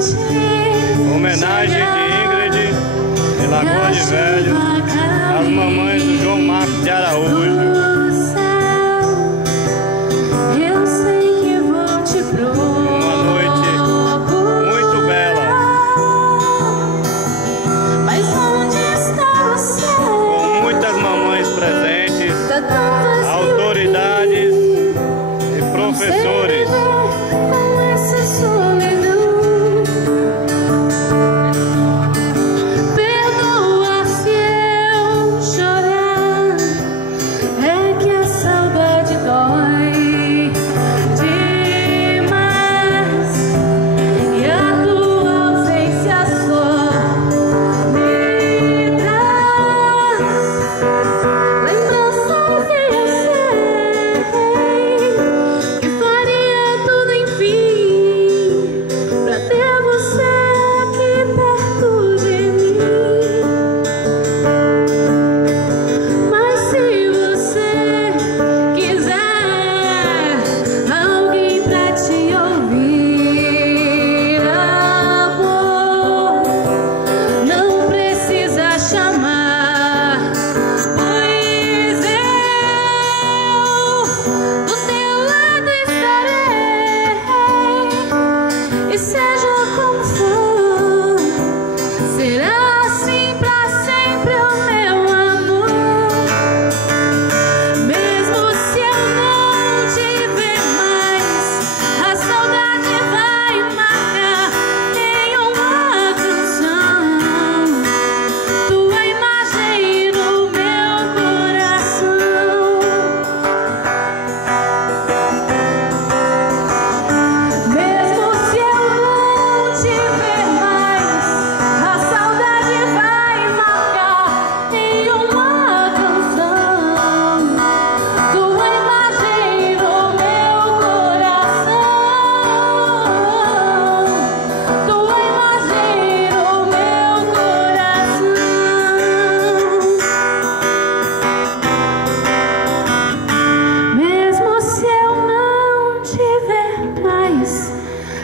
Homenagem de Ingrid, de Lagoa de Velho, às mamães do João Marcos de Araújo. Uma noite muito bela, com muitas mamães presentes, autoridades e professores.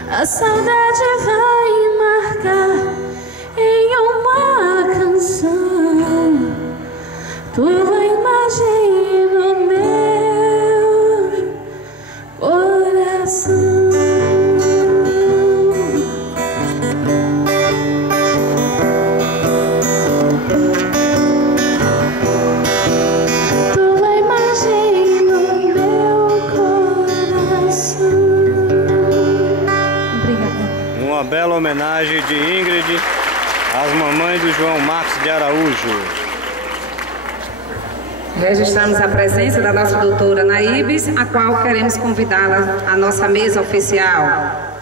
A saudade vai marcar em uma canção tua imagem no meu coração. Tua imagem no meu coração. Uma bela homenagem de Ingrid às mamães do João Marcos de Araújo. Registramos a presença da nossa doutora Naibes, a qual queremos convidá-la à nossa mesa oficial.